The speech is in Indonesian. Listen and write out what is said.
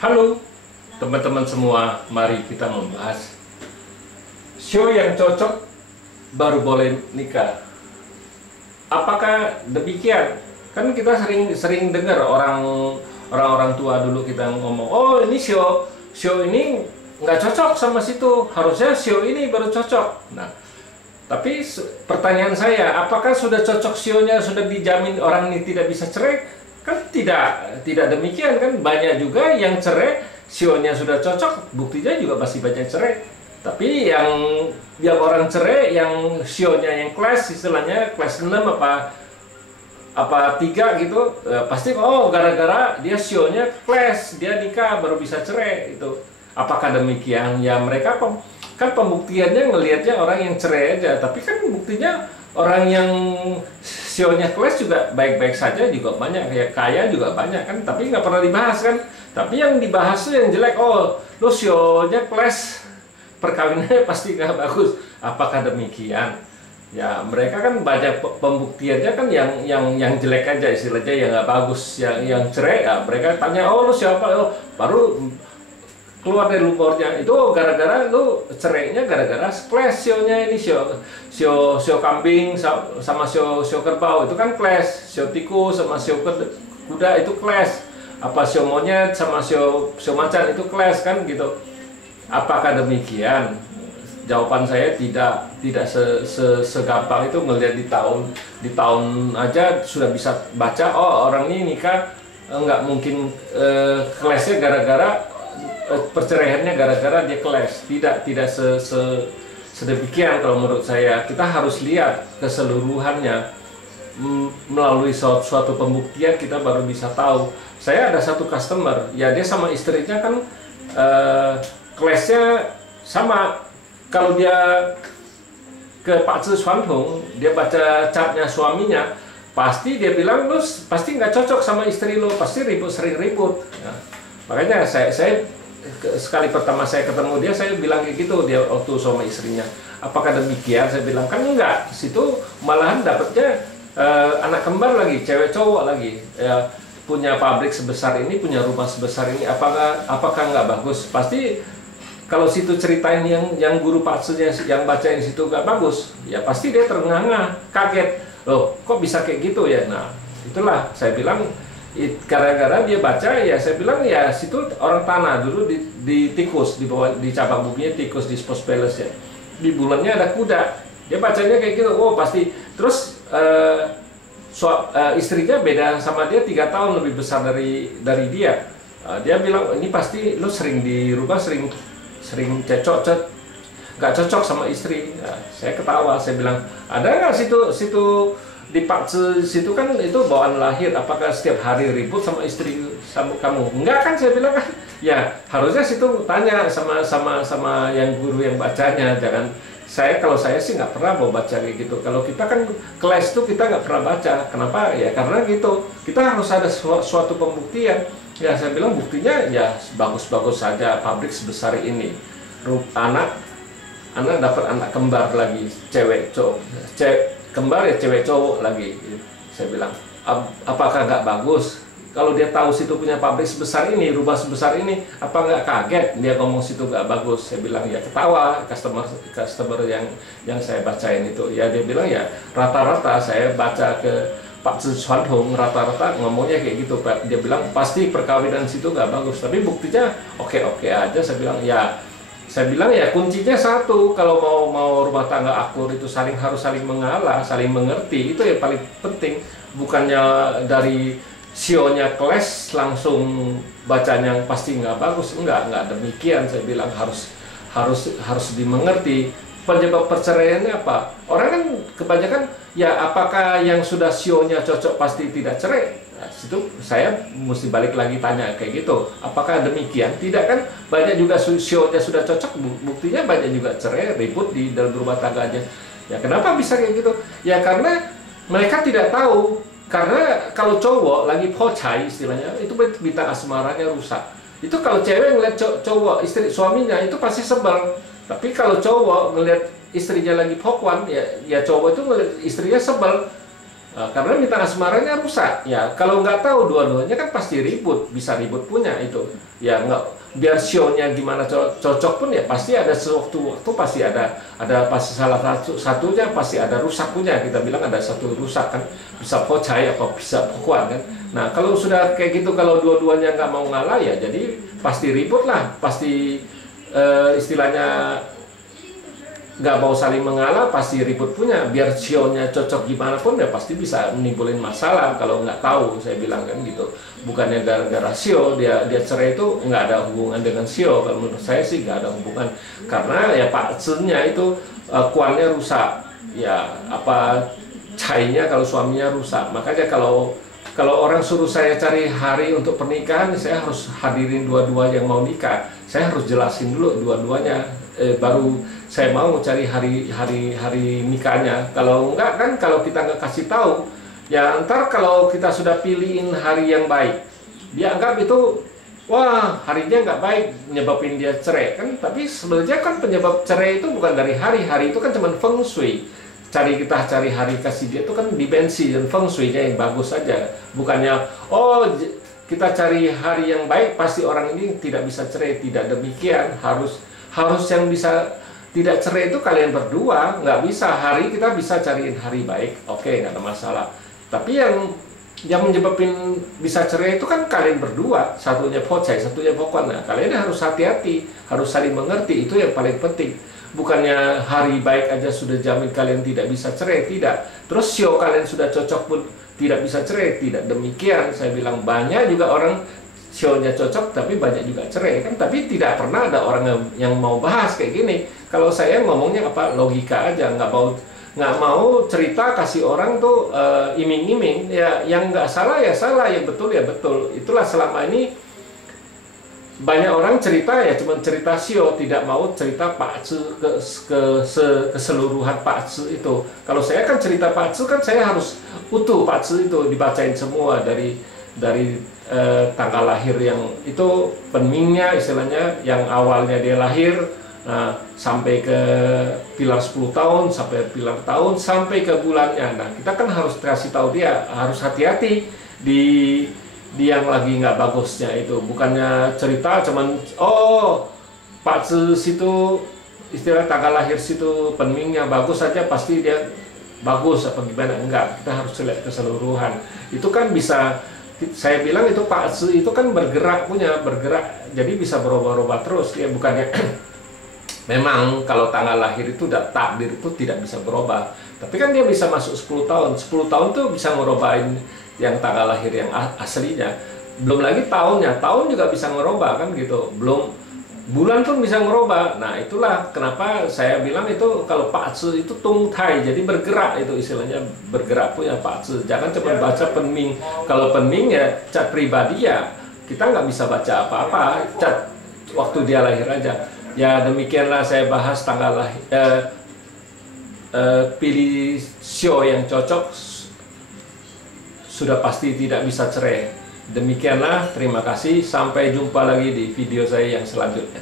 Halo teman-teman semua, mari kita membahas sio yang cocok baru boleh nikah. Apakah demikian? Kan kita sering dengar orang-orang tua dulu kita ngomong, oh ini sio ini nggak cocok sama situ, harusnya sio ini baru cocok. Nah, tapi pertanyaan saya, apakah sudah cocok sionya, sudah dijamin orang ini tidak bisa cerai? Kan tidak demikian kan, banyak juga yang cerai sionya sudah cocok, buktinya juga masih banyak cerai. Tapi yang orang cerai yang sionya yang kelas, istilahnya kelas 6 apa 3 gitu, pasti oh gara-gara dia sionya kelas, dia nikah baru bisa cerai itu. Apakah demikian? Ya mereka kan pembuktiannya ngelihatnya orang yang cerai aja, tapi kan buktinya orang yang sionya kelas juga baik-baik saja juga banyak, ya kaya juga banyak kan, tapi nggak pernah dibahas kan. Tapi yang dibahas tuh yang jelek, oh lo sionya kelas, perkawinannya pasti nggak bagus. Apakah demikian? Ya mereka kan banyak pembuktiannya kan yang jelek aja, istilahnya yang nggak bagus, yang cerai ya mereka tanya, oh lo siapa, oh baru keluar dari lumpurnya itu gara-gara lu cerainya gara-gara clash sionya ini sio kambing sama sio kerbau itu kan clash, sio tikus sama sio kuda itu clash, apa sio monyet sama sio macan itu clash kan gitu. Apakah demikian? Jawaban saya tidak segampang itu ngelihat di tahun aja sudah bisa baca, oh orang ini nikah nggak mungkin clashnya gara-gara perceraiannya gara-gara dia kelas. Tidak sedemikian kalau menurut saya. Kita harus lihat keseluruhannya, melalui suatu pembuktian kita baru bisa tahu. Saya ada satu customer, ya dia sama istrinya kan kelasnya sama. Kalau dia ke Pak Zhi Xuantung, dia baca catnya suaminya, pasti dia bilang lu pasti nggak cocok sama istri lo, pasti sering ribut. Nah, makanya saya sekali pertama saya ketemu dia, saya bilang kayak gitu, dia waktu sama istrinya, apakah demikian? Saya bilang kan enggak, situ malahan dapatnya anak kembar lagi, cewek cowok lagi, ya, punya pabrik sebesar ini, punya rumah sebesar ini, apakah nggak bagus? Pasti kalau situ ceritain yang guru paksunya yang bacain situ nggak bagus, ya pasti dia terengah-engah, kaget, loh kok bisa kayak gitu ya? Nah itulah saya bilang, gara-gara dia baca, ya saya bilang ya situ orang tanah dulu di tikus, di bawah, di cabang bukunya tikus di Sports Palace ya, di bulannya ada kuda, dia bacanya kayak gitu, oh pasti. Terus istrinya beda sama dia 3 tahun lebih besar dari dia. Dia bilang ini pasti lu sering dirubah, sering nggak cocok sama istri. Saya ketawa, saya bilang ada nggak situ di Pak Zhi situ kan itu bawaan lahir, apakah setiap hari ribut sama istri sama kamu? Enggak kan, saya bilang kan. Ya harusnya situ tanya sama yang guru yang bacanya, jangan kalau saya sih nggak pernah mau baca kayak gitu. Kalau kita kan kelas tuh kita nggak pernah baca. Kenapa? Ya karena gitu. Kita harus ada suatu pembuktian. Ya saya bilang buktinya ya bagus-bagus saja, pabrik sebesar ini, anak dapat anak kembar lagi, cewek cowok, kembar ya cewek cowok lagi. Saya bilang apakah nggak bagus? Kalau dia tahu situ punya pabrik sebesar ini, rumah sebesar ini, apa nggak kaget dia ngomong situ nggak bagus? Saya bilang ya ketawa customer yang saya bacain itu. Ya dia bilang ya rata-rata saya baca ke Pak Zhi Xuantung, rata-rata ngomongnya kayak gitu Pak. Dia bilang pasti perkawinan situ nggak bagus, tapi buktinya oke aja. Saya bilang ya kuncinya satu, kalau mau rumah tangga akur itu harus saling mengalah, saling mengerti, itu yang paling penting. Bukannya dari sionya kelas langsung bacanya pasti nggak bagus, enggak demikian. Saya bilang harus dimengerti penyebab perceraiannya apa. Orang kan kebanyakan ya apakah yang sudah sionya cocok pasti tidak cerai. Nah, situ saya mesti balik lagi tanya kayak gitu, apakah demikian? Tidak kan, banyak juga sionya sudah cocok, buktinya banyak juga cerai, ribut di dalam rumah tangganya. Ya kenapa bisa kayak gitu? Ya karena mereka tidak tahu. Karena kalau cowok lagi pocai istilahnya, itu bintang asmaranya rusak. Itu kalau cewek ngeliat cowok istri suaminya itu pasti sebel. Tapi kalau cowok ngeliat istrinya lagi pokwan, ya cowok itu ngeliat istrinya sebel. Karena bintang asmaranya rusak. Ya kalau nggak tahu dua-duanya kan pasti ribut, bisa ribut punya itu. Ya nggak, biar sionya gimana cocok pun ya pasti ada sewaktu-waktu pasti ada pasti salah satunya pasti ada rusak punya. Kita bilang ada satu rusak kan, bisa pocai apa bisa pokok kan. Nah kalau sudah kayak gitu, kalau dua-duanya nggak mau ngalah ya jadi pasti ribut lah, pasti istilahnya nggak mau saling mengalah, pasti ribut punya. Biar sionya cocok gimana pun ya pasti bisa menimbulin masalah kalau nggak tahu, saya bilang kan gitu. Bukannya gara-gara sio dia cerai, itu nggak ada hubungan dengan sio. Kalau menurut saya sih nggak ada hubungan, karena ya partnya itu kuannya rusak, ya apa cainya kalau suaminya rusak. Makanya kalau orang suruh saya cari hari untuk pernikahan, saya harus hadirin dua-dua yang mau nikah. Saya harus jelasin dulu dua-duanya, baru saya mau cari hari nikahnya. Kalau enggak kan, kalau kita nggak kasih tahu, ya ntar kalau kita sudah pilihin hari yang baik, dia anggap itu wah harinya nggak baik, nyebabin dia cerai kan. Tapi sebenarnya kan penyebab cerai itu bukan dari hari itu kan cuma feng shui. Kita cari hari kasih dia itu kan dimensi dan feng shui-nya yang bagus saja. Bukannya oh kita cari hari yang baik pasti orang ini tidak bisa cerai. Tidak demikian. Harus yang bisa tidak cerai itu kalian berdua. Nggak bisa, hari kita bisa cariin hari baik, oke, nggak ada masalah. Tapi yang menyebabkan bisa cerai itu kan kalian berdua. Satunya pocai, satunya pokok. Nah kalian harus hati-hati, harus saling mengerti. Itu yang paling penting. Bukannya hari baik aja sudah jamin kalian tidak bisa cerai, tidak. Terus sio kalian sudah cocok pun tidak bisa cerai, tidak demikian. Saya bilang banyak juga orang sionya cocok tapi banyak juga cerai kan. Tapi tidak pernah ada orang yang mau bahas kayak gini. Kalau saya ngomongnya apa, logika aja, nggak mau cerita kasih orang tuh iming-iming. Ya yang nggak salah ya salah, yang betul ya betul. Itulah selama ini banyak orang cerita ya cuma cerita sio, tidak mau cerita pakce keseluruhan pakce itu. Kalau saya kan cerita pakce kan saya harus utuh pakce itu, dibacain semua dari tanggal lahir yang itu penmingnya istilahnya, yang awalnya dia lahir sampai ke pilar 10 tahun, sampai pilar tahun, sampai ke bulannya. Nah kita kan harus kasih tahu dia, harus hati-hati di yang lagi nggak bagusnya itu. Bukannya cerita cuman oh Pak situ istilah tanggal lahir situ penmingnya bagus saja pasti dia bagus apa gimana, enggak. Kita harus lihat keseluruhan. Itu kan bisa, saya bilang itu Pak itu kan bergerak jadi bisa berubah-ubah terus ya. Bukannya memang kalau tanggal lahir itu takdir itu tidak bisa berubah, tapi kan dia bisa masuk 10 tahun 10 tahun tuh bisa ngerobain yang tanggal lahir yang aslinya. Belum lagi tahunnya, tahun juga bisa ngerubah kan gitu. Belum bulan pun bisa ngerubah. Nah itulah kenapa saya bilang itu kalau Pak Tzu itu tung tai, jadi bergerak, itu istilahnya bergerak punya Pak Tzu. Jangan cuma baca penming. Kalau penming ya cat pribadi ya kita nggak bisa baca apa-apa, cat waktu dia lahir aja. Ya demikianlah saya bahas tanggal lahir, pilih sio yang cocok sudah pasti tidak bisa cerai. Demikianlah, terima kasih. Sampai jumpa lagi di video saya yang selanjutnya.